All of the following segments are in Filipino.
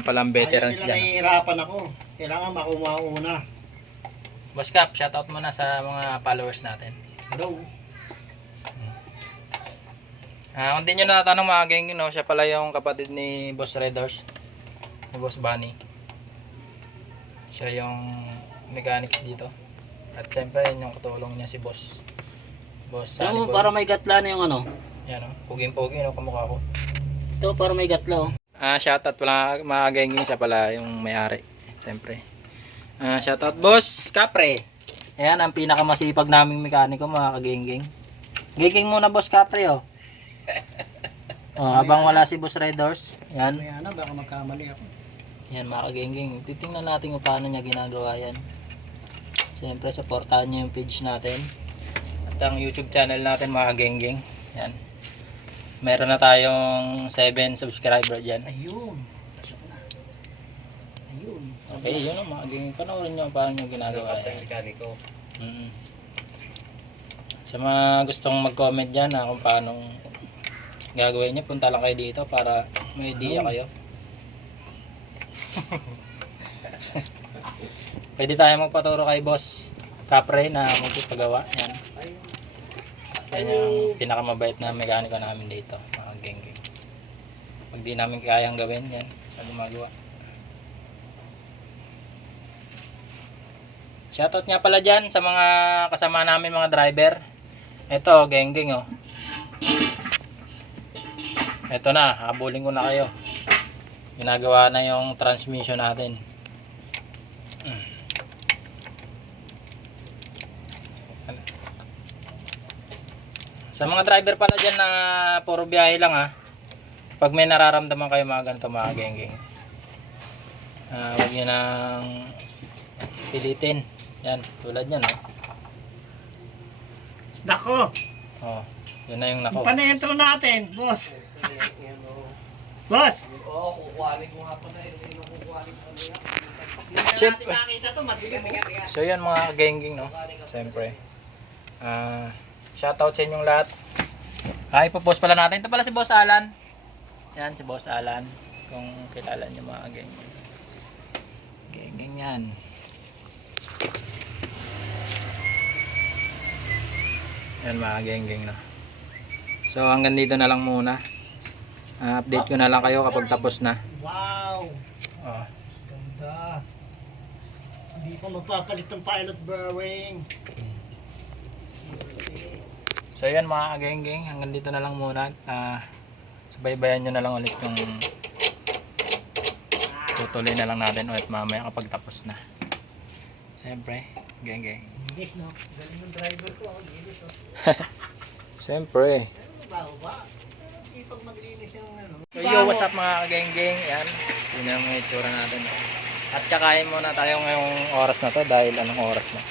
Kailangan palang veterans Ayaw nila, dyan. nahihirapan ako. Kailangan makuha una. Boss Cap, shoutout muna sa mga followers natin. Hello. Kung di nyo natatanong mga geng, no, siya pala yung kapatid ni Boss Redors, ni Boss Bunny. Siya yung mechanics dito. At syempre yun yung katulong niya si Boss Sunny Ano, Boy. para may gatla na yung ano. Yan o, puging-pugi no, kamukha ko. Ito para may gatla oh. Shoutout pala mga geng, siya pala yung may-ari. Syempre. Shoutout Boss Capre. Ayan ang pinakamasipag naming mekaniko mga kageng-geng. Geng muna Boss Capre oh. Habang wala si Boss Redors. Yan. May ano, baka magkamali ako. Yan mga kageng-geng. Titingnan natin kung paano niya ginagawa yan. Siyempre, supportahan niyo yung page natin. At ang YouTube channel natin mga kageng-geng. Yan. Meron na tayong 7 subscriber dyan. Ayun. Ayun. Okay, yun ang mga kageng-geng. Panoorin niyo paano niyo ginagawa yan. Mekaniko. Sa mga gustong mag-comment dyan kung paano gagawin niyo, punta lang kayo dito para may idea kayo. Pwede tayo magpaturo kay Boss Capre na magpapagawa. Yan. Yan yung pinakamabait na mekaniko namin dito, mga geng-geng. Pag di namin kayang gawin, yan, siya gumagawa. Shoutout nga pala dyan sa mga kasama namin mga driver. Ito, geng-geng oh. Ito na, habulin ko na kayo. Ginagawa na yung transmission natin. Sa mga driver pala dyan na puro biyahe lang ha. Pag may nararamdaman kayo mga ganito mga geng-geng, huwag nyo nang pilitin. Yan, tulad yan oh. Nako. Oh, yun na yung nako. Pana-intro natin, boss. Boss. Oo, kukuhanin ko nga pala yung kukuhanin ko nila. Hindi na Siyempre. natin makita ito, madilim mo. So yan mga geng-geng no. Siyempre. Shoutout sa inyong lahat. Ipopost pala natin. Ito pala si Boss Alan. Yan si Boss Alan. Kung kilala niyo mga geng-geng. Geng-geng yan. Yan mga geng-geng no. So hanggang dito na lang muna. Update ko na lang kayo kapag tapos na. Wow. Oh. Ganda. Hindi pa magpapalit ng pilot bearing. So yan mga geng-geng, hanggang dito na lang muna. Subaybayan nyo na lang ulit yung tutuloy na lang natin ulit mamaya kapag tapos na. Siyempre, geng-geng. Bilis no? Galing ng driver ko. Bilis oh. Siyempre. Baho ba? Hindi pag maglinis yung ano. So yo, what's up mga geng-geng? Yan, yun na mga itsura natin. At kakain muna tayo ngayong oras na to dahil anong oras na.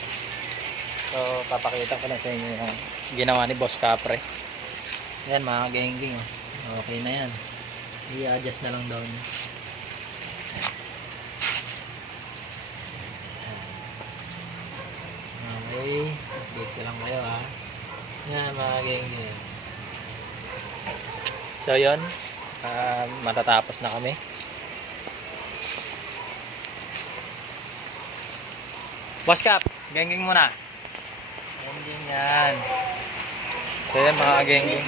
So papakita ko lang sa inyo yung ginawa ni Boss Capre. Yan mga geng-geng. Okay na yan. I-adjust na lang daw niya. Okay, update ko lang kayo ha. Yan mga geng-geng. So yun, matatapos na kami. Boss Cap, geng-geng muna. Geng-geng yan. So yan mga geng-geng.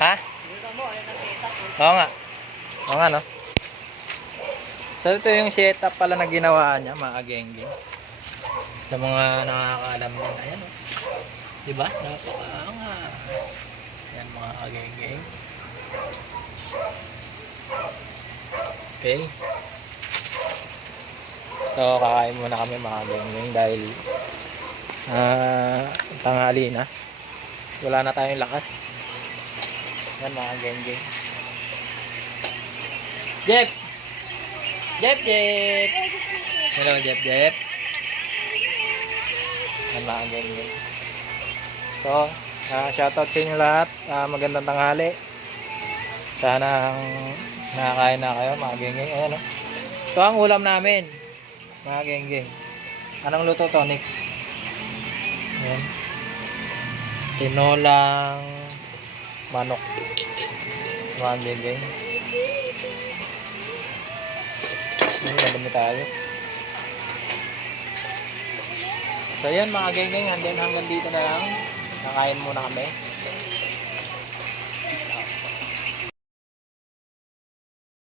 Ha? Oo nga. Oo nga no. So ito yung setup pala na ginawa niya mga geng-geng. Sa mga nakakaalam din. Ayan o. Diba? Napaka yan mga geng-geng. Okay. So kakain muna kami mga geng-geng dahil tanghali na. Wala na tayong lakas. Yan mga geng-geng. Jeff! Jeff! Hello Jeff! Yan mga geng-geng. So, shoutout sa inyo lahat. Magandang tanghali. Sana nakakain na kayo mga geng-geng. Ayan o. Ito ang ulam namin mga geng-geng. Anong luto to, Nix? Ayan. Tinolang manok mga geng-geng. Madami tayo. So yan mga geng-geng, hanggang dito na lang. Kakain muna kami.